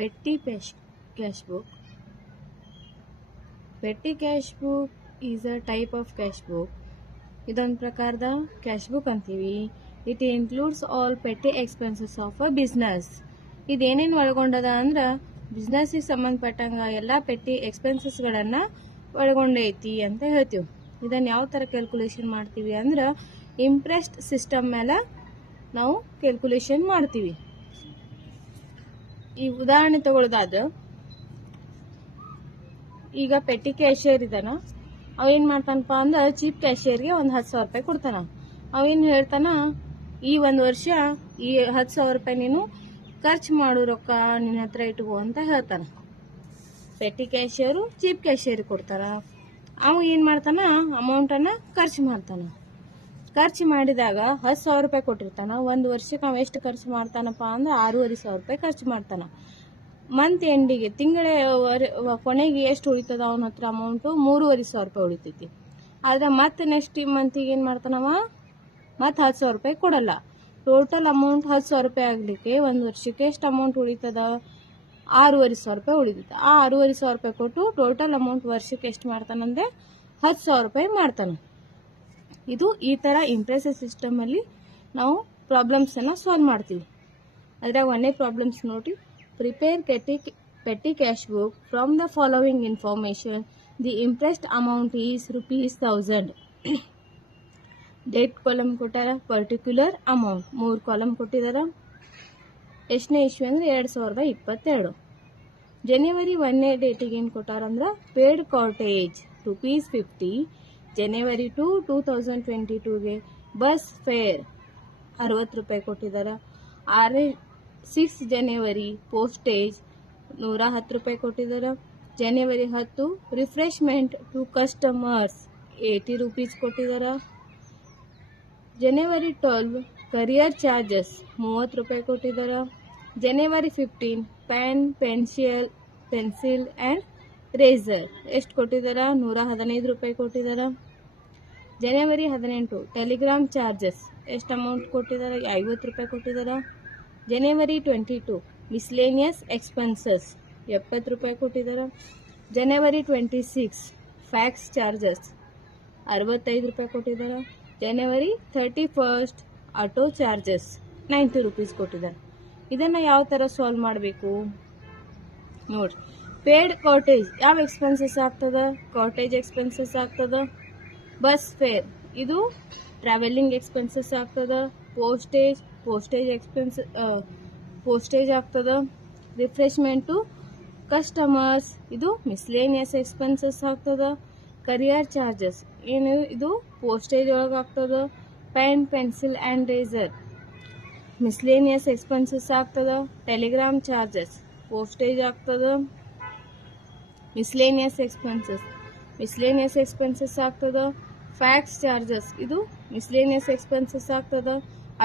petty cash, book. Petty cash book is a type of cash book. ಇದೊಂದು ಪ್ರಕಾರದ cash book ಅಂತೀವಿ it includes all petty expenses of a business ಇದೇನೇನು ಒಳಗೊಂಡದ ಅಂದ್ರೆ ಬಿಸ್ನೆಸ್ಸಿಗೆ ಸಂಬಂಧಪಟ್ಟಂಗ ಎಲ್ಲ ಪೆಟ್ಟಿ ಎಕ್ಸ್ಪೆನ್ಸಸ್ಗಳನ್ನು ಒಳಗೊಂಡೈತಿ ಅಂತ ಹೇಳ್ತೀವಿ ಇದನ್ನು ಯಾವ ಥರ ಕ್ಯಾಲ್ಕುಲೇಷನ್ ಮಾಡ್ತೀವಿ ಅಂದ್ರೆ ಇಂಪ್ರೆಸ್ಡ್ ಸಿಸ್ಟಮ್ ಮೇಲೆ ನಾವು ಕ್ಯಾಲ್ಕುಲೇಷನ್ ಮಾಡ್ತೀವಿ ಈ ಉದಾಹರಣೆ ತಗೊಳ್ಳೋದಾದ್ರೆ ಈಗ ಪೆಟ್ಟಿ ಕ್ಯಾಶಿಯರ್ ಇದಾನ. ಅವೇನ್ ಮಾಡ್ತಾನಪ್ಪ ಅಂದ್ರೆ ಚೀಪ್ ಕ್ಯಾಶಿಯರ್ಗೆ ಒಂದು ಹತ್ತು ಸಾವಿರ ರೂಪಾಯಿ ಕೊಡ್ತಾನ. ಅವೇನು ಹೇಳ್ತಾನ, ಈ ಒಂದು ವರ್ಷ ಈ ಹತ್ತು ಸಾವಿರ ರೂಪಾಯಿ ನೀನು ಖರ್ಚು ಮಾಡು ರೊಕ್ಕ ನಿನ್ನ ಹತ್ರ ಇಟ್ಕೋ ಅಂತ ಹೇಳ್ತಾನ. ಪೆಟ್ಟಿ ಕ್ಯಾಶಿಯರು ಚೀಪ್ ಕ್ಯಾಶಿಯರ್ ಕೊಡ್ತಾರ. ಅವ ಏನು ಮಾಡ್ತಾನ ಅಮೌಂಟನ್ನು ಖರ್ಚು ಮಾಡ್ತಾನ. ಖರ್ಚು ಮಾಡಿದಾಗ ಹತ್ತು ಸಾವಿರ ರೂಪಾಯಿ ಕೊಟ್ಟಿರ್ತಾನೆ. ಒಂದು ವರ್ಷಕ್ಕೆ ಅವ ಎಷ್ಟು ಖರ್ಚು ಮಾಡ್ತಾನಪ್ಪ ಅಂದ್ರೆ ಆರೂವರೆ ಸಾವಿರ ರೂಪಾಯಿ ಖರ್ಚು ಮಾಡ್ತಾನೆ. ಮಂತ್ ಎಂಡಿಗೆ ತಿಂಗಳ ಕೊನೆಗೆ ಎಷ್ಟು ಉಳಿತದ ಅವನ ಹತ್ರ ಅಮೌಂಟು ಮೂರುವರೆ ಸಾವಿರ ರೂಪಾಯಿ ಉಳಿತೈತಿ. ಆದ್ರೆ ಮತ್ತೆ ನೆಕ್ಸ್ಟ್ ಮಂತಿಗೆ ಏನು ಮಾಡ್ತಾನವ? ಮತ್ತೆ ಹತ್ತು ಸಾವಿರ ರೂಪಾಯಿ ಕೊಡಲ್ಲ. ಟೋಟಲ್ ಅಮೌಂಟ್ ಹತ್ತು ಸಾವಿರ ರೂಪಾಯಿ ಆಗಲಿಕ್ಕೆ ಒಂದು ವರ್ಷಕ್ಕೆ ಎಷ್ಟು ಅಮೌಂಟ್ ಉಳಿತದ? ಆರೂವರೆ ಸಾವಿರ ರೂಪಾಯಿ ಉಳಿತೈತೆ. ಆ ಆರೂವರೆ ಸಾವಿರ ರೂಪಾಯಿ ಕೊಟ್ಟು ಟೋಟಲ್ ಅಮೌಂಟ್ ವರ್ಷಕ್ಕೆ ಎಷ್ಟು ಮಾಡ್ತಾನಂದ್ರೆ ಹತ್ತು ಸಾವಿರ ರೂಪಾಯಿ ಮಾಡ್ತಾನೆ. ಇದು ಈ ಥರ ಇಂಪ್ರೆಸಿವ್ ಸಿಸ್ಟಮಲ್ಲಿ ನಾವು ಪ್ರಾಬ್ಲಮ್ಸನ್ನು ಸಾಲ್ವ್ ಮಾಡ್ತೀವಿ. ಅದ್ರಾಗ ಒಂದೇ ಪ್ರಾಬ್ಲಮ್ಸ್ ನೋಡಿ prepare petty petty cash book from the following information the imprest amount is rupees thousand date column ಕೊಟ್ಟಾರ? ಪರ್ಟಿಕ್ಯುಲರ್ ಅಮೌಂಟ್ ಮೂರು ಕಾಲಮ್ ಕೊಟ್ಟಿದಾರ. ಎಷ್ಟನೇ ಇಶ್ಯೂ ಅಂದರೆ ಎರಡು ಸಾವಿರದ ಇಪ್ಪತ್ತೆರಡು. ಜನವರಿ ಒಂದನೇ ಡೇಟಿಗೆ ಏನು ಕೊಟ್ಟಾರಂದ್ರೆ? Paid cartage rupees fifty January two two thousand twenty ಟೂಗೆ bus fare ಅರವತ್ತು ರೂಪಾಯಿ ಕೊಟ್ಟಿದ್ದಾರೆ ಆರನೇ ಸಿಕ್ಸ್ ಜನವರಿ ಪೋಸ್ಟೇಜ್ ನೂರ ಹತ್ತು ರೂಪಾಯಿ ಕೊಟ್ಟಿದ್ದಾರೆ ಜನವರಿ ಹತ್ತು refreshment to customers eighty rupees ಕೊಟ್ಟಿದ್ದಾರೆ ಜನವರಿ ಟ್ವೆಲ್ವ್ ಕರಿಯರ್ ಚಾರ್ಜಸ್ ಮೂವತ್ತು ರೂಪಾಯಿ ಕೊಟ್ಟಿದ್ದಾರೆ January fifteen pen pencil pencil and eraser ಎಷ್ಟು ಕೊಟ್ಟಿದ್ದಾರೆ ನೂರ ಹದಿನೈದು ರೂಪಾಯಿ ಕೊಟ್ಟಿದ್ದಾರೆ ಜನವರಿ ಹದಿನೆಂಟು ಟೆಲಿಗ್ರಾಮ್ ಚಾರ್ಜಸ್ ಎಷ್ಟು ಅಮೌಂಟ್ ಕೊಟ್ಟಿದ್ದಾರೆ ಐವತ್ತು ರೂಪಾಯಿ ಕೊಟ್ಟಿದ್ದಾರೆ January twenty two miscellaneous expenses ಎಪ್ಪತ್ತು ರೂಪಾಯಿ ಕೊಟ್ಟಿದ್ದಾರೆ January twenty six fax charges ಅರವತ್ತೈದು ರೂಪಾಯಿ ಕೊಟ್ಟಿದ್ದಾರೆ January thirty first auto charges ninety rupees ಕೊಟ್ಟಿದ್ದಾರೆ ಇದನ್ನು ಯಾವ ಥರ ಸಾಲ್ವ್ ಮಾಡಬೇಕು? ನೋಡ್ರಿ. ಪೇಡ್ ಕಾಟೇಜ್ ಯಾವ ಎಕ್ಸ್ಪೆನ್ಸಸ್ ಆಗ್ತದ? ಕಾಟೇಜ್ ಎಕ್ಸ್ಪೆನ್ಸಸ್ ಆಗ್ತದ? ಬಸ್ ಫೇರ್ ಇದು ಟ್ರಾವೆಲಿಂಗ್ ಎಕ್ಸ್ಪೆನ್ಸಸ್ ಆಗ್ತದ ಪೋಸ್ಟೇಜ್ ಪೋಸ್ಟೇಜ್ ಎಕ್ಸ್ಪೆನ್ಸ್ ಪೋಸ್ಟೇಜ್ ಆಗ್ತದ. ರಿಫ್ರೆಶ್ಮೆಂಟು ಕಸ್ಟಮರ್ಸ್ ಇದು ಮಿಸ್ಲೇನಿಯಸ್ ಎಕ್ಸ್ಪೆನ್ಸಸ್ ಆಗ್ತದ. ಕರಿಯರ್ ಚಾರ್ಜಸ್ ಏನು ಇದು? ಪೋಸ್ಟೇಜ್ ಒಳಗೆ ಆಗ್ತದ. Pen pencil and eraser miscellaneous expenses ಆಗ್ತದ. ಟೆಲಿಗ್ರಾಮ್ ಚಾರ್ಜಸ್ ಪೋಸ್ಟೇಜ್ ಆಗ್ತದ. ಮಿಸ್ಲೇನಿಯಸ್ ಎಕ್ಸ್ಪೆನ್ಸಸ್ ಮಿಸ್ಲೇನಿಯಸ್ ಎಕ್ಸ್ಪೆನ್ಸಸ್ ಆಗ್ತದ ಫ್ಯಾಕ್ಸ್ ಚಾರ್ಜಸ್ ಇದು ಮಿಸ್ಲೇನಿಯಸ್ ಎಕ್ಸ್ಪೆನ್ಸಸ್ ಆಗ್ತದ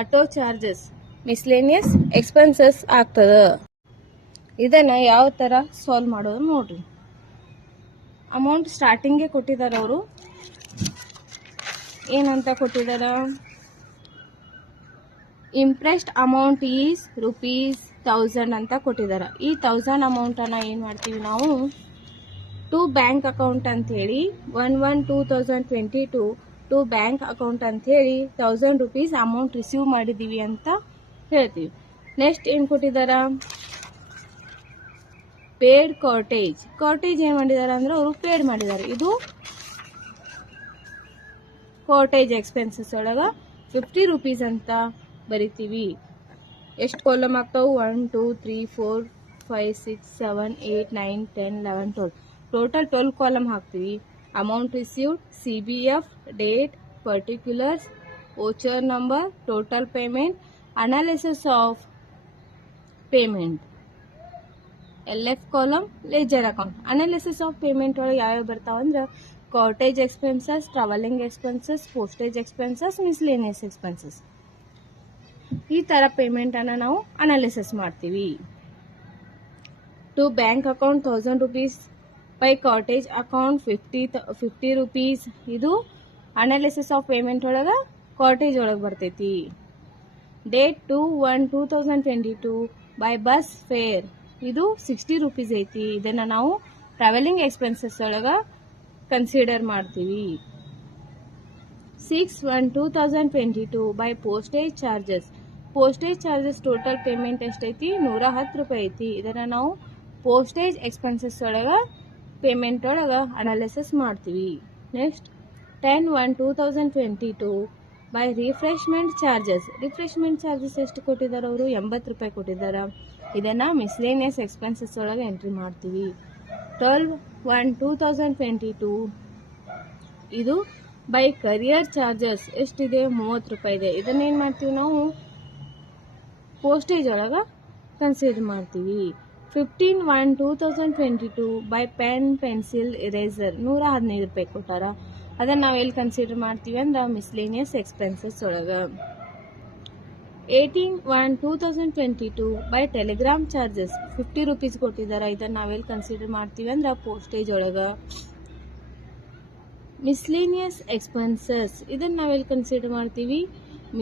ಆಟೋ ಚಾರ್ಜಸ್ ಮಿಸ್ಲೇನಿಯಸ್ ಎಕ್ಸ್ಪೆನ್ಸಸ್ ಆಗ್ತದ. ಇದನ್ನು ಯಾವ ಥರ ಸಾಲ್ವ್ ಮಾಡೋದು ನೋಡ್ರಿ. ಅಮೌಂಟ್ ಸ್ಟಾರ್ಟಿಂಗೇ ಕೊಟ್ಟಿದ್ದಾರೆ ಅವರು. ಏನಂತ ಕೊಟ್ಟಿದ್ದಾರೆ? Imprest amount is rupees thousand ಅಂತ ಕೊಟ್ಟಿದ್ದಾರೆ. ಈ ತೌಸಂಡ್ ಅಮೌಂಟನ್ನು ಏನು ಮಾಡ್ತೀವಿ ನಾವು? ಟು ಬ್ಯಾಂಕ್ ಅಕೌಂಟ್ ಅಂಥೇಳಿ, one one two thousand twenty two to bank account ಅಂತ ಹೇಳಿ ತೌಸಂಡ್ ರುಪೀಸ್ ಅಮೌಂಟ್ ರಿಸೀವ್ ಮಾಡಿದ್ದೀವಿ ಅಂತ ಹೇಳ್ತೀವಿ. ನೆಕ್ಸ್ಟ್ ಏನು ಕೊಟ್ಟಿದ್ದಾರೆ ಪೇಡ್ ಕಾಟೇಜ್ ಕಾಟೇಜ್ ಏನು ಮಾಡಿದ್ದಾರೆ ಅಂದ್ರೆ ಅವರು ಪೇಡ್ ಮಾಡಿದ್ದಾರೆ ಇದು ಕಾಟೇಜ್ ಎಕ್ಸ್ಪೆನ್ಸಸ್ ಒಳಗೆ ಫಿಫ್ಟಿ ರುಪೀಸ್ ಅಂತ ಬರಿತೀವಿ. ಎಷ್ಟು ಕಾಲಮ್ ಆಗ್ತಾವೆ? One, two, three, four, five, six, seven eight nine, ten, eleven twelve total twelve column ಹಾಕ್ತೀವಿ. Amount received C B F date particulars voucher number total payment analysis of payment L F column ledger account analysis of payment ಒಳಗೆ ಯಾವ್ಯಾವ ಬರ್ತಾವಂದ್ರೆ cartage expenses travelling expenses postage expenses miscellaneous expenses ಈ ಥರ ಪೇಮೆಂಟನ್ನು ನಾವು analysis ಮಾಡ್ತೀವಿ. To bank account thousand rupees by cartage account fifty fifty rupees. ಇದು analysis of payment ಒಳಗೆ cartage ಒಳಗೆ ಬರ್ತೈತಿ. Date two one two thousand twenty two by bus fare. ಇದು ಸಿಕ್ಸ್ಟಿ ರುಪೀಸ್ ಐತಿ. ಇದನ್ನು ನಾವು ಟ್ರಾವೆಲಿಂಗ್ ಎಕ್ಸ್ಪೆನ್ಸಸ್ ಒಳಗೆ ಕನ್ಸಿಡರ್ ಮಾಡ್ತೀವಿ. Six one two thousand twenty two by postage charges. Postage charges total payment ಎಷ್ಟೈತಿ? ನೂರ ಹತ್ತು ರೂಪಾಯಿ ಐತಿ. ಇದನ್ನು ನಾವು ಪೋಸ್ಟೇಜ್ ಎಕ್ಸ್ಪೆನ್ಸಸ್ ಒಳಗ ಪೇಮೆಂಟ್ ಒಳಗೆ ಅನಾಲಿಸಿಸ್ ಮಾಡ್ತೀವಿ. Next ten one two thousand twenty two by refreshment charges refreshment charges ಎಷ್ಟು ಕೊಟ್ಟಿದ್ದಾರೆ ಅವರು? ಎಂಬತ್ತು ರೂಪಾಯಿ ಕೊಟ್ಟಿದ್ದಾರೆ. ಇದನ್ನು ಮಿಸ್ಲೇನಿಯಸ್ ಎಕ್ಸ್ಪೆನ್ಸಸ್ ಒಳಗೆ ಎಂಟ್ರಿ ಮಾಡ್ತೀವಿ. Twelve one two thousand twenty two ಇದು ಬೈ ಕರಿಯರ್ ಚಾರ್ಜಸ್ ಎಷ್ಟಿದೆ? ಮೂವತ್ತು ರೂಪಾಯಿ ಇದೆ. ಇದನ್ನೇನು ಮಾಡ್ತೀವಿ ನಾವು? ಪೋಸ್ಟೇಜ್ ಒಳಗೆ ಕನ್ಸಿಡರ್ ಮಾಡ್ತೀವಿ. Fifteen one two thousand twenty two by pen pencil eraser ನೂರ ಹದಿನೈದು ರೂಪಾಯಿ ಕೊಟ್ಟಾರ. ಅದನ್ನು ನಾವು ಎಲ್ಲಿ ಕನ್ಸಿಡರ್ ಮಾಡ್ತೀವಿ ಅಂದ್ರೆ ಮಿಸ್ಲೇನಿಯಸ್ ಎಕ್ಸ್ಪೆನ್ಸಸ್ ಒಳಗೆ. Eighteen one two thousand twenty two by telegram charges fifty rupees ಕೊಟ್ಟಿದ್ದಾರೆ ಇದನ್ನು ನಾವೆಲ್ಲಿ ಕನ್ಸಿಡರ್ ಮಾಡ್ತೀವಿ ಅಂದ್ರೆ ಪೋಸ್ಟೇಜ್ ಒಳಗೆ. ಮಿಸ್ಲೇನಿಯಸ್ ಎಕ್ಸ್ಪೆನ್ಸಸ್ ಇದನ್ನು ನಾವೆಲ್ಲಿ ಕನ್ಸಿಡರ್ ಮಾಡ್ತೀವಿ?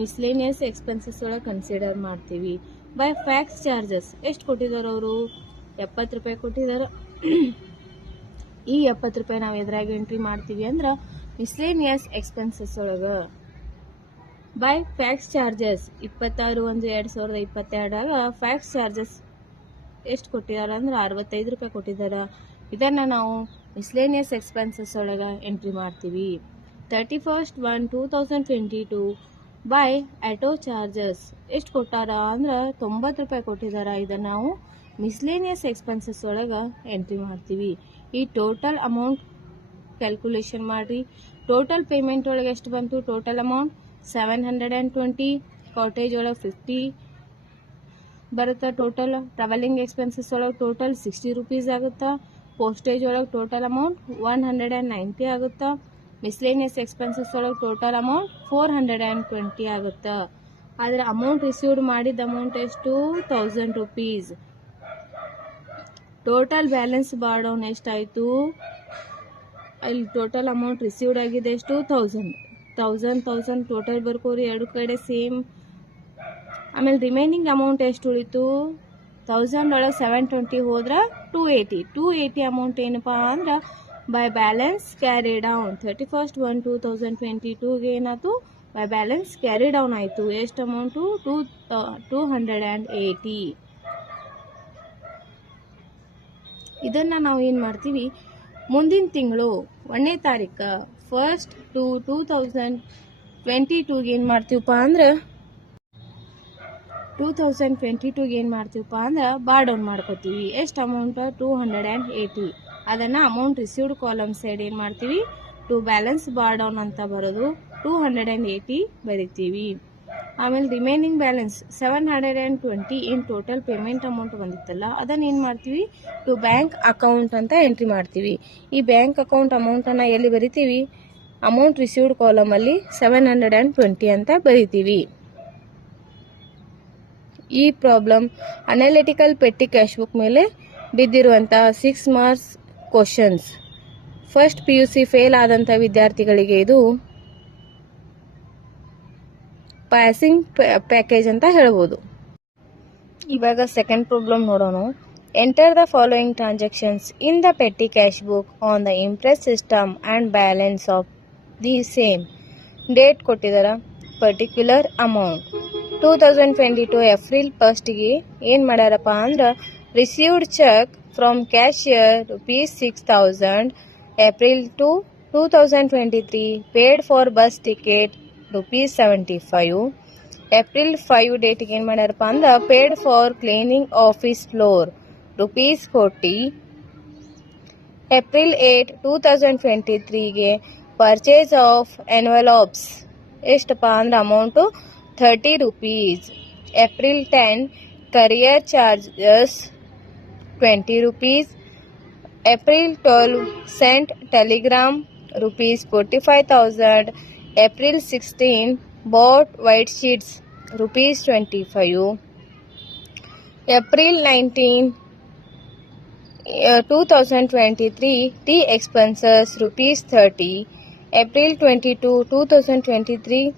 ಮಿಸ್ಲೇನಿಯಸ್ ಎಕ್ಸ್ಪೆನ್ಸಸ್ ಒಳಗೆ ಕನ್ಸಿಡರ್ ಮಾಡ್ತೀವಿ. By fax charges. ಎಷ್ಟು ಕೊಟ್ಟಿದ್ದಾರೆ ಅವರು? ಎಪ್ಪತ್ತು ರೂಪಾಯಿ ಕೊಟ್ಟಿದ್ದಾರೆ ಈ ಎಪ್ಪತ್ತು ರೂಪಾಯಿ ನಾವು ಎದುರಾಗಿ ಎಂಟ್ರಿ ಮಾಡ್ತೀವಿ ಅಂದ್ರೆ ಮಿಸ್ಲೇನಿಯಸ್ ಎಕ್ಸ್ಪೆನ್ಸಸ್ ಒಳಗೆ. By fax charges. ಇಪ್ಪತ್ತಾರು ಒಂದು ಎರಡು ಸಾವಿರದ ಇಪ್ಪತ್ತೆರಡಾಗ ಫ್ಯಾಕ್ಸ್ ಚಾರ್ಜಸ್ ಎಷ್ಟು ಕೊಟ್ಟಿದ್ದಾರೆ ಅಂದ್ರೆ ಅರವತ್ತೈದು ರೂಪಾಯಿ ಕೊಟ್ಟಿದ್ದಾರೆ ಇದನ್ನು ನಾವು ಮಿಸ್ಲೇನಿಯಸ್ ಎಕ್ಸ್ಪೆನ್ಸಸ್ ಒಳಗೆ ಎಂಟ್ರಿ ಮಾಡ್ತೀವಿ. Thirty first one two thousand twenty two by auto charges. ಎಷ್ಟು ಕೊಟ್ಟಾರ ಅಂದ್ರೆ ತೊಂಬತ್ತು ರೂಪಾಯಿ ಕೊಟ್ಟಿದ್ದಾರೆ ಇದನ್ನು ನಾವು ಮಿಸ್ಲೇನಿಯಸ್ ಎಕ್ಸ್ಪೆನ್ಸಸ್ ಒಳಗೆ ಎಂಟ್ರಿ ಮಾಡ್ತೀವಿ. ಈ ಟೋಟಲ್ ಅಮೌಂಟ್ ಕ್ಯಾಲ್ಕುಲೇಷನ್ ಮಾಡಿರಿ. ಟೋಟಲ್ ಪೇಮೆಂಟ್ ಒಳಗೆ ಎಷ್ಟು ಬಂತು? Total amount seven hundred and twenty cottage ಒಳಗೆ ಫಿಫ್ಟಿ ಬರುತ್ತೆ. ಟೋಟಲ್ ಟ್ರಾವೆಲಿಂಗ್ ಎಕ್ಸ್ಪೆನ್ಸಸ್ ಒಳಗೆ ಟೋಟಲ್ ಸಿಕ್ಸ್ಟಿ ರುಪೀಸ್ ಆಗುತ್ತಾ. ಪೋಸ್ಟೇಜ್ ಒಳಗೆ total amount one hundred and ninety ಆಗುತ್ತಾ. ಮಿಸ್ಲೇನಿಯಸ್ ಎಕ್ಸ್ಪೆನ್ಸಸ್ ಒಳಗೆ total amount four hundred and twenty ಆಗುತ್ತೆ. ಆದರೆ ಅಮೌಂಟ್ ರಿಸೀವ್ಡ್ ಮಾಡಿದ ಅಮೌಂಟ್ ಎಷ್ಟು ತೌಸಂಡ್ ರುಪೀಸ್ ಟೋಟಲ್ ಬ್ಯಾಲೆನ್ಸ್ ಬಾಡೋನ್ ಎಷ್ಟಾಯಿತು? ಅಲ್ಲಿ ಟೋಟಲ್ ಅಮೌಂಟ್ ರಿಸೀವ್ಡ್ ಆಗಿದೆ ಎಷ್ಟು ತೌಸಂಡ್ ತೌಸಂಡ್ ತೌಸಂಡ್ ಟೋಟಲ್ ಬರ್ಕೋರಿ ಎರಡು ಕಡೆ ಸೇಮ್ ಆಮೇಲೆ ರಿಮೈನಿಂಗ್ ಅಮೌಂಟ್ ಎಷ್ಟು ಉಳಿತು? ತೌಸಂಡ್ ಒಳಗೆ ಸೆವೆನ್ ಟ್ವೆಂಟಿ ಹೋದ್ರೆ two eighty two eighty amount ಏನಪ್ಪ ಅಂದ್ರೆ by balance carry down thirty first one two thousand twenty ಟೂಗೆ ಏನಾಯ್ತು? ಬೈ ಬ್ಯಾಲೆನ್ಸ್ ಕ್ಯಾರಿ ಡೌನ್ ಆಯಿತು. ಎಷ್ಟು amount two two hundred and eighty ಇದನ್ನು ನಾವು ಏನು ಮಾಡ್ತೀವಿ? ಮುಂದಿನ ತಿಂಗಳು ಒಂದನೇ ತಾರೀಕು first two two thousand twenty ಟೂಗೆ ಏನು ಮಾಡ್ತೀವಪ್ಪ ಅಂದ್ರೆ ಟೂ ತೌಸಂಡ್ ಟ್ವೆಂಟಿ ಟೂಗೆ ಏನು ಮಾಡ್ತೀವಪ್ಪ ಅಂದ್ರೆ ಬಾರ್ ಡೌನ್ ಮಾಡ್ಕೋತೀವಿ. ಎಷ್ಟು amount two hundred and eighty ಅದನ್ನು ಅಮೌಂಟ್ ರಿಸೀವ್ಡ್ ಕಾಲಮ್ ಸೈಡ್ ಏನು ಮಾಡ್ತೀವಿ? ಟು ಬ್ಯಾಲೆನ್ಸ್ ಬಾರ್ ಡೌನ್ ಅಂತ ಬರೋದು ಟೂ ಹಂಡ್ರೆಡ್ ಆ್ಯಂಡ್ ಏಯ್ಟಿ ಬರಿತೀವಿ. ಆಮೇಲೆ remaining balance seven hundred and twenty ಏನು ಟೋಟಲ್ ಪೇಮೆಂಟ್ ಅಮೌಂಟ್ ಬಂದಿತ್ತಲ್ಲ, ಅದನ್ನು ಏನು ಮಾಡ್ತೀವಿ? ಟು ಬ್ಯಾಂಕ್ ಅಕೌಂಟ್ ಅಂತ ಎಂಟ್ರಿ ಮಾಡ್ತೀವಿ. ಈ ಬ್ಯಾಂಕ್ ಅಕೌಂಟ್ ಅಮೌಂಟನ್ನು ಎಲ್ಲಿ ಬರಿತೀವಿ? ಅಮೌಂಟ್ ರಿಸೀವ್ಡ್ ಕಾಲಮಲ್ಲಿ ಸೆವೆನ್ ಹಂಡ್ರೆಡ್ ಆ್ಯಂಡ್ ಟ್ವೆಂಟಿ ಅಂತ ಬರಿತೀವಿ. ಈ problem analytical petty cash book ಮೇಲೆ ಬಿದ್ದಿರುವಂಥ six marks questions first P U C fail ಆದಂಥ ವಿದ್ಯಾರ್ಥಿಗಳಿಗೆ ಇದು ಪಾಸಿಂಗ್ ಪ್ಯಾಕೇಜ್ ಅಂತ ಹೇಳ್ಬೋದು. ಇವಾಗ ಸೆಕೆಂಡ್ ಪ್ರಾಬ್ಲಮ್ ನೋಡೋಣ. Enter the following transactions in the petty cash book on the imprest system and balance of the same date ಕೊಟ್ಟಿದ್ದಾರೆ particular amount two thousand twenty two April ಫಸ್ಟ್ಗೆ ಏನು ಮಾಡ್ಯಾರಪ್ಪ ಅಂದ್ರೆ received cheque from cashier rupees 6000 April to 2023 paid for bus ticket rupees 75 April 5 date again ಮಾಡಿರಪ್ಪ ಅಂದ್ರೆ paid for cleaning office floor rupees 40 April 8 2023 ಗೆ purchase of envelopes ಎಷ್ಟಪ್ಪ ಅಂದ್ರೆ amount 30 rupees April 10 career charges 20 rupees. April 12 sent telegram rupees 45000 April 16 bought white sheets rupees 25 April 19 uh, 2023 tea expenses rupees 30 April 22 2023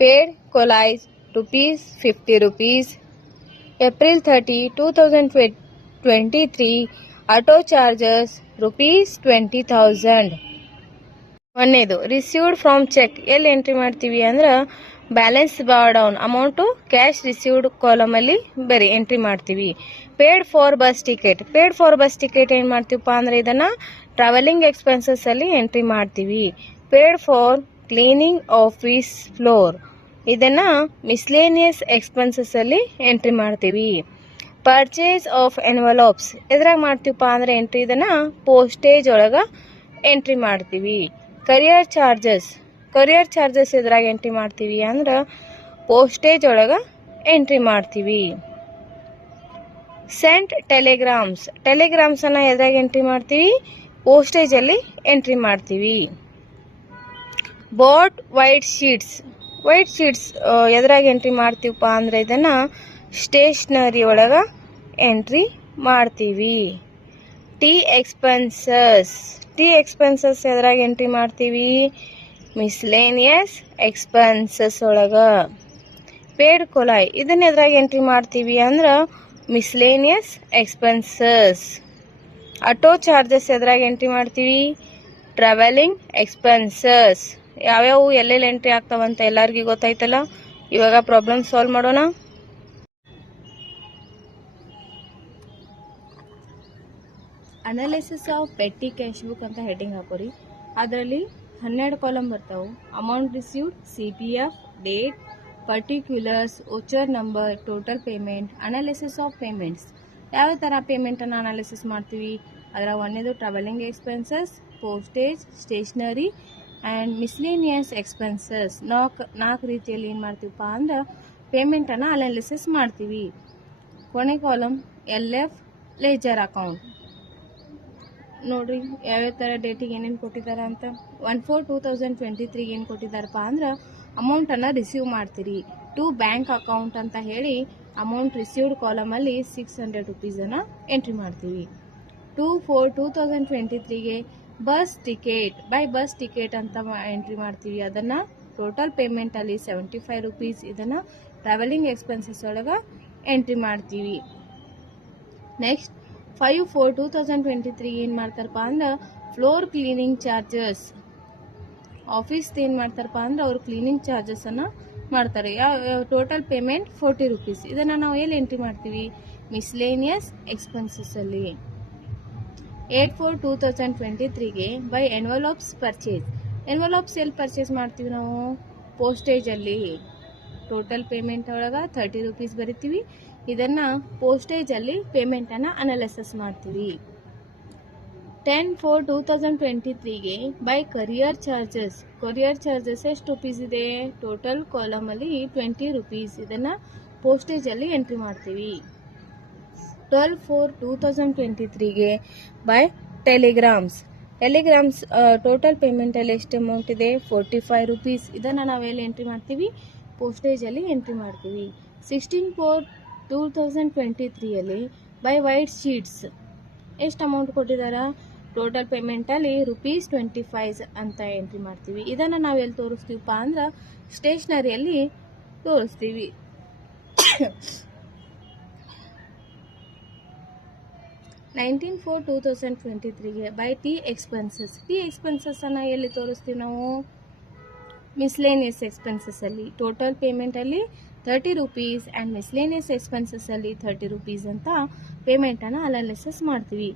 paid collage. rupees 50 rupees. April 30 2020 three paid coolies rupees fifty rupees April thirty two thousand twenty three auto charges rupees twenty thousand ಒಂದನೇದು received from cheque ಎಲ್ಲಿ entry ಮಾಡ್ತೀವಿ ಅಂದ್ರೆ balance down amount cash received ಕಾಲಮಲ್ಲಿ ಬರೀ entry ಮಾಡ್ತೀವಿ. Paid for bus ticket paid for bus ticket ಏನು ಮಾಡ್ತೀವಪ್ಪ ಅಂದರೆ, ಇದನ್ನು ಟ್ರಾವೆಲಿಂಗ್ ಎಕ್ಸ್ಪೆನ್ಸಸ್ ಅಲ್ಲಿ ಎಂಟ್ರಿ ಮಾಡ್ತೀವಿ. Paid for cleaning office floor ಇದನ್ನು ಮಿಸ್ಲೇನಿಯಸ್ ಎಕ್ಸ್ಪೆನ್ಸಸ್ಸಲ್ಲಿ ಎಂಟ್ರಿ ಮಾಡ್ತೀವಿ. ಪರ್ಚೇಸ್ ಆಫ್ ಎನ್ವಲಾಪ್ಸ್ ಎದ್ರಾಗ ಮಾಡ್ತೀವಪ್ಪ ಅಂದರೆ ಎಂಟ್ರಿ ಇದನ್ನು ಪೋಸ್ಟೇಜ್ ಒಳಗೆ ಎಂಟ್ರಿ ಮಾಡ್ತೀವಿ. ಕರಿಯರ್ ಚಾರ್ಜಸ್ ಕರಿಯರ್ ಚಾರ್ಜಸ್ ಎದ್ರಾಗ ಎಂಟ್ರಿ ಮಾಡ್ತೀವಿ ಅಂದ್ರೆ ಪೋಸ್ಟೇಜ್ ಒಳಗೆ ಎಂಟ್ರಿ ಮಾಡ್ತೀವಿ. ಸೆಂಟ್ ಟೆಲಿಗ್ರಾಮ್ಸ್ ಟೆಲಿಗ್ರಾಮ್ಸನ್ನು ಎದ್ರಾಗ ಎಂಟ್ರಿ ಮಾಡ್ತೀವಿ? ಪೋಸ್ಟೇಜಲ್ಲಿ ಎಂಟ್ರಿ ಮಾಡ್ತೀವಿ. Bought white sheets white sheets ಎದ್ರಾಗ entry ಮಾಡ್ತೀವಪ್ಪ ಅಂದರೆ ಇದನ್ನ ಸ್ಟೇಷನರಿ ಒಳಗ ಎಂಟ್ರಿ ಮಾಡ್ತೀವಿ. Tea expenses. ಟಿ ಎಕ್ಸ್ಪೆನ್ಸಸ್ ಎದ್ರಾಗ ಎಂಟ್ರಿ ಮಾಡ್ತೀವಿ? ಮಿಸ್ಲೇನಿಯಸ್ ಎಕ್ಸ್ಪೆನ್ಸಸ್ ಒಳಗ. ಪೇಡ್ ಕೊಲಾಯ್ ಇದನ್ನ ಎದ್ರಾಗ ಎಂಟ್ರಿ ಮಾಡ್ತೀವಿ ಅಂದ್ರೆ ಮಿಸ್ಲೇನಿಯಸ್ ಎಕ್ಸ್ಪೆನ್ಸಸ್. ಆಟೋ ಚಾರ್ಜಸ್ ಎದ್ರಾಗ ಎಂಟ್ರಿ ಮಾಡ್ತೀವಿ? Travelling expenses. ಯಾವ್ಯಾವು ಎಲ್ಲೆಲ್ಲಿ ಎಂಟ್ರಿ ಆಗ್ತಾವಂತ ಎಲ್ಲರಿಗೂ ಗೊತ್ತಾಯ್ತಲ್ಲ? ಇವಾಗ ಪ್ರಾಬ್ಲಮ್ ಸಾಲ್ವ್ ಮಾಡೋಣ. Analysis of petty cash book ಅಂತ ಹೆಡ್ಡಿಂಗ್ ಹಾಕೋರಿ. ಅದರಲ್ಲಿ ಹನ್ನೆರಡು ಕಾಲಮ್ ಬರ್ತಾವೆ. Amount received C P F date particulars voucher number total payment analysis of payments ಯಾವ ಥರ ಪೇಮೆಂಟನ್ನು ಅನಾಲಿಸಿಸ್ ಮಾಡ್ತೀವಿ? ಅದರ ಒಂದೇದು travelling expenses postage stationery and miscellaneous expenses ನಾಲ್ಕು ನಾಲ್ಕು ರೀತಿಯಲ್ಲಿ ಏನು ಮಾಡ್ತೀವಪ್ಪ ಅಂದ್ರೆ ಪೇಮೆಂಟನ್ನು ಅನಾಲಿಸಿಸ್ ಮಾಡ್ತೀವಿ. ಕೊನೆ column L F ledger account ನೋಡ್ರಿ, ಯಾವ್ಯಾವ ಥರ ಡೇಟಿಗೆ ಏನೇನು ಕೊಟ್ಟಿದ್ದಾರೆ ಅಂತ. One four two thousand twenty ತ್ರೀಗೆ ಏನು ಕೊಟ್ಟಿದ್ದಾರಪ್ಪ ಅಂದ್ರೆ ಅಮೌಂಟನ್ನು ರಿಸೀವ್ ಮಾಡ್ತೀರಿ. ಟು ಬ್ಯಾಂಕ್ ಅಕೌಂಟ್ ಅಂತ ಹೇಳಿ ಅಮೌಂಟ್ ರಿಸೀವ್ಡ್ ಕಾಲಮಲ್ಲಿ ಸಿಕ್ಸ್ ಹಂಡ್ರೆಡ್ ರುಪೀಸನ್ನು ಎಂಟ್ರಿ ಮಾಡ್ತೀವಿ two four two thousand twenty ತ್ರೀಗೆ bus ticket by bus ticket ಅಂತ ಎಂಟ್ರಿ ಮಾಡ್ತೀವಿ ಅದನ್ನು ಟೋಟಲ್ ಪೇಮೆಂಟಲ್ಲಿ ಸೆವೆಂಟಿ ಫೈವ್ ರುಪೀಸ್ ಇದನ್ನು ಟ್ರಾವೆಲಿಂಗ್ ಎಕ್ಸ್ಪೆನ್ಸಸ್ ಒಳಗೆ ಎಂಟ್ರಿ ಮಾಡ್ತೀವಿ next five four two thousand twenty three ಏನು ಮಾಡ್ತಾರಪ್ಪ ಅಂದ್ರೆ ಫ್ಲೋರ್ ಕ್ಲೀನಿಂಗ್ ಚಾರ್ಜಸ್ ಆಫೀಸ್ದು ಏನು ಮಾಡ್ತಾರಪ್ಪ ಅಂದ್ರೆ ಅವ್ರು ಕ್ಲೀನಿಂಗ್ ಚಾರ್ಜಸನ್ನು ಮಾಡ್ತಾರೆ. ಯಾವ ಟೋಟಲ್ ಪೇಮೆಂಟ್ ಫೋರ್ಟಿ ರುಪೀಸ್ ಇದನ್ನು ನಾವು ಎಲ್ಲಿ ಎಂಟ್ರಿ ಮಾಡ್ತೀವಿ? Miscellaneous ಎಕ್ಸ್ಪೆನ್ಸಸ್ಸಲ್ಲಿ eight four two thousand twenty ತ್ರೀಗೆ by envelopes purchase envelopes ಎಲ್ಲಿ ಪರ್ಚೇಸ್ ಮಾಡ್ತೀವಿ ನಾವು? ಪೋಸ್ಟೇಜಲ್ಲಿ ಟೋಟಲ್ ಪೇಮೆಂಟ್ ಒಳಗೆ ಥರ್ಟಿ ರುಪೀಸ್ ಬರಿತೀವಿ. ಇದನ್ನು ಪೋಸ್ಟೇಜಲ್ಲಿ ಪೇಮೆಂಟನ್ನು ಅನಾಲಿಸಿಸ್ ಮಾಡ್ತೀವಿ. Ten four two thousand twenty ತ್ರೀಗೆ by carrier charges courier charges ಎಷ್ಟು ರುಪೀಸ್ ಇದೆ? ಟೋಟಲ್ ಕಾಲಮಲ್ಲಿ ಟ್ವೆಂಟಿ ರುಪೀಸ್ ಇದನ್ನು ಪೋಸ್ಟೇಜಲ್ಲಿ ಎಂಟ್ರಿ ಮಾಡ್ತೀವಿ. Twelve four two thousand twenty ತ್ರೀಗೆ by telegrams telegrams total ಪೇಮೆಂಟಲ್ಲಿ ಎಷ್ಟು ಅಮೌಂಟ್ ಇದೆ? ಫೋರ್ಟಿ ಫೈವ್ ರುಪೀಸ್ ಇದನ್ನು ನಾವು ಎಲ್ಲಿ ಎಂಟ್ರಿ ಮಾಡ್ತೀವಿ ಪೋಸ್ಟೇಜಲ್ಲಿ ಎಂಟ್ರಿ ಮಾಡ್ತೀವಿ. Sixteen four two thousand twenty ತ್ರೀಯಲ್ಲಿ by white sheets ಎಷ್ಟು ಅಮೌಂಟ್ ಕೊಟ್ಟಿದ್ದಾರೆ ಟೋಟಲ್ ಪೇಮೆಂಟಲ್ಲಿ ರುಪೀಸ್ ಟ್ವೆಂಟಿ ಫೈವ್ ಅಂತ ಎಂಟ್ರಿ ಮಾಡ್ತೀವಿ. ಇದನ್ನು ನಾವು ಎಲ್ಲಿ ತೋರಿಸ್ತೀವಪ್ಪ ಅಂದ್ರೆ ಸ್ಟೇಷ್ನರಿಯಲ್ಲಿ ತೋರಿಸ್ತೀವಿ. Nineteen four two thousand twenty ತ್ರೀಗೆ by tea expenses tea ಎಕ್ಸ್ಪೆನ್ಸಸ್ಸನ್ನು ಎಲ್ಲಿ ತೋರಿಸ್ತೀವಿ ನಾವು? ಮಿಸ್ಲೇನಿಯಸ್ ಎಕ್ಸ್ಪೆನ್ಸಸ್ಸಲ್ಲಿ ಟೋಟಲ್ ಪೇಮೆಂಟಲ್ಲಿ ತರ್ಟಿ ರುಪೀಸ್ ಆ್ಯಂಡ್ ಮಿಸ್ಲೇನಿಯಸ್ ಎಕ್ಸ್ಪೆನ್ಸಸ್ಸಲ್ಲಿ ಥರ್ಟಿ ರುಪೀಸ್ ಅಂತ ಪೇಮೆಂಟನ್ನು ಅನಾಲಿಸಿಸ್ ಮಾಡ್ತೀವಿ.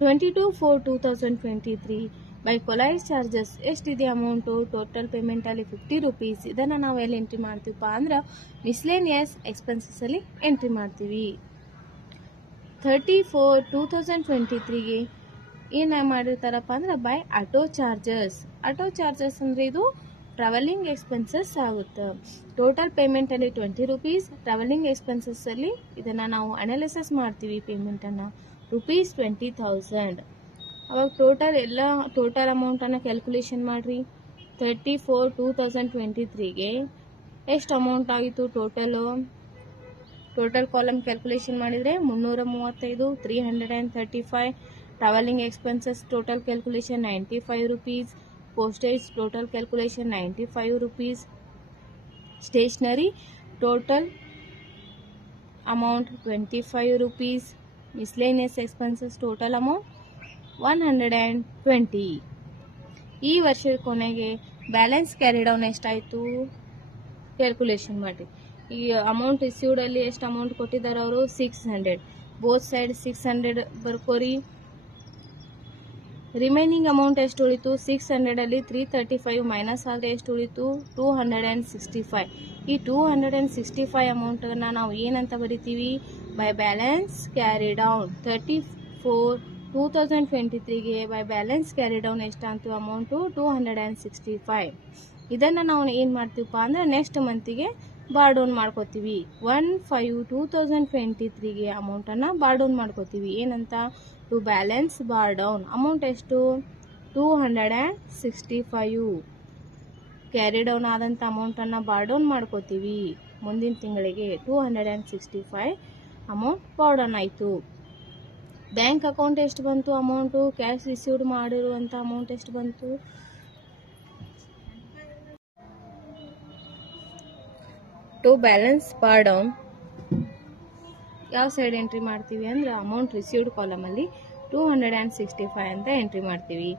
Twenty two four two thousand twenty three by coolies charges ಎಷ್ಟಿದೆ ಅಮೌಂಟು ಟೋಟಲ್ ಪೇಮೆಂಟಲ್ಲಿ ಫಿಫ್ಟಿ ರುಪೀಸ್ ಇದನ್ನು ನಾವು ಎಲ್ಲಿ ಎಂಟ್ರಿ ಮಾಡ್ತೀವಪ್ಪ ಅಂದ್ರೆ ಮಿಸ್ಲೇನಿಯಸ್ ಎಕ್ಸ್ಪೆನ್ಸಸ್ಸಲ್ಲಿ ಎಂಟ್ರಿ ಮಾಡ್ತೀವಿ. Thirty four two thousand twenty ತ್ರೀಗೆ ಏನು ಮಾಡಿರ್ತಾರಪ್ಪ ಅಂದ್ರೆ by auto charges auto charges ಅಂದರೆ ಇದು ಟ್ರಾವೆಲಿಂಗ್ ಎಕ್ಸ್ಪೆನ್ಸಸ್ ಆಗುತ್ತೆ. ಟೋಟಲ್ ಪೇಮೆಂಟಲ್ಲಿ ಟ್ವೆಂಟಿ ರುಪೀಸ್ ಟ್ರಾವೆಲಿಂಗ್ ಎಕ್ಸ್ಪೆನ್ಸಸ್ಸಲ್ಲಿ ಇದನ್ನು ನಾವು ಅನಾಲಿಸಿಸ್ ಮಾಡ್ತೀವಿ ಪೇಮೆಂಟನ್ನು ರುಪೀಸ್ ಟ್ವೆಂಟಿ ಥೌಸಂಡ್ ಅವಾಗ ಟೋಟಲ್ ಎಲ್ಲ ಟೋಟಲ್ ಅಮೌಂಟನ್ನು ಕ್ಯಾಲ್ಕುಲೇಷನ್ ಮಾಡಿರಿ. Thirty four two thousand twenty ತ್ರೀಗೆ ಎಷ್ಟು ಅಮೌಂಟ್ ಆಗಿತ್ತು ಟೋಟಲು ಟೋಟಲ್ ಕಾಲಮ್ ಕ್ಯಾಲ್ಕುಲೇಷನ್ ಮಾಡಿದರೆ ಮುನ್ನೂರ ಮೂವತ್ತೈದು three hundred and thirty five travelling expenses total calculation ninety five rupees postage, total calculation 95 rupees. Stationery, total miscellaneous expenses total amount one hundred and twenty ಈ ವರ್ಷದ ಕೊನೆಗೆ balance carry down ಎಷ್ಟಾಯಿತು? Calculation ಮಾಡಿ. ಈ amount ರಿಸೀವ್ಡಲ್ಲಿ ಎಷ್ಟು amount ಕೊಟ್ಟಿದ್ದಾರೆ ಅವರು? Six hundred both side six hundred ಬರ್ಕೋರಿ. Remaining amount ಎಷ್ಟು ಉಳಿತು? ಸಿಕ್ಸ್ ಹಂಡ್ರೆಡಲ್ಲಿ ತ್ರೀ ತರ್ಟಿ ಫೈವ್ ಮೈನಸ್ ಆದರೆ ಎಷ್ಟು ಉಳಿತು? Two hundred and sixty five ಈ two hundred and sixty five ಅಮೌಂಟನ್ನು ನಾವು ಏನಂತ ಬರಿತೀವಿ? By balance carry down thirty four two thousand twenty ತ್ರೀಗೆ by balance carry down ಎಷ್ಟಂತು amount two hundred and sixty five ಇದನ್ನು ನಾವು ಏನು ಮಾಡ್ತೀವಪ್ಪ ಅಂದರೆ ನೆಕ್ಸ್ಟ್ ಮಂತಿಗೆ ಬಾರ್ ಡೌನ್ ಮಾಡ್ಕೋತೀವಿ. One five two thousand twenty ತ್ರೀಗೆ ಅಮೌಂಟನ್ನು ಬಾರ್ ಡೌನ್ ಮಾಡ್ಕೋತೀವಿ. ಏನಂತ? To balance bar down amount ಎಷ್ಟು two hundred and sixty five carry down ಆದಂಥ ಅಮೌಂಟನ್ನು ಬಾರ್ ಡೌನ್ ಮಾಡ್ಕೋತೀವಿ. ಮುಂದಿನ ತಿಂಗಳಿಗೆ two hundred and sixty five amount bar down ಆಯಿತು. ಬ್ಯಾಂಕ್ ಅಕೌಂಟ್ ಎಷ್ಟು ಬಂತು ಅಮೌಂಟು ಕ್ಯಾಶ್ ರಿಸೀವ್ಡ್ ಮಾಡಿರುವಂಥ ಅಮೌಂಟ್ ಎಷ್ಟು ಬಂತು? ಟು ಬ್ಯಾಲೆನ್ಸ್ ಬಾರ್ ಡೌನ್ ಯಾವ ಸೈಡ್ ಎಂಟ್ರಿ ಮಾಡ್ತೀವಿ ಅಂದ್ರೆ amount received ಕಾಲಮಲ್ಲಿ two hundred and sixty five ಅಂತ ಎಂಟ್ರಿ ಮಾಡ್ತೀವಿ.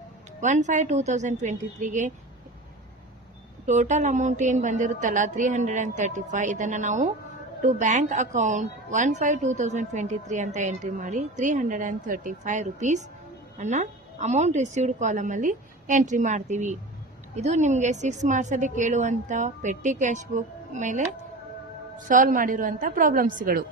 One five two thousand twenty ತ್ರೀಗೆ total amount ಏನು ಬಂದಿರುತ್ತಲ್ಲ three hundred and thirty five ಇದನ್ನು ನಾವು to bank account one five two thousand twenty three ಅಂತ entry ಮಾಡಿ three hundred and thirty five rupees ಅನ್ನು amount received ಕಾಲಮಲ್ಲಿ entry ಮಾಡ್ತೀವಿ. ಇದು ನಿಮಗೆ ಸಿಕ್ಸ್ ಮಾರ್ಕ್ಸಲ್ಲಿ ಕೇಳುವಂಥ ಪೆಟ್ಟಿ ಕ್ಯಾಶ್ ಬುಕ್ ಮೇಲೆ ಸಾಲ್ವ್ ಮಾಡಿರುವಂಥ ಪ್ರಾಬ್ಲಮ್ಸ್ಗಳು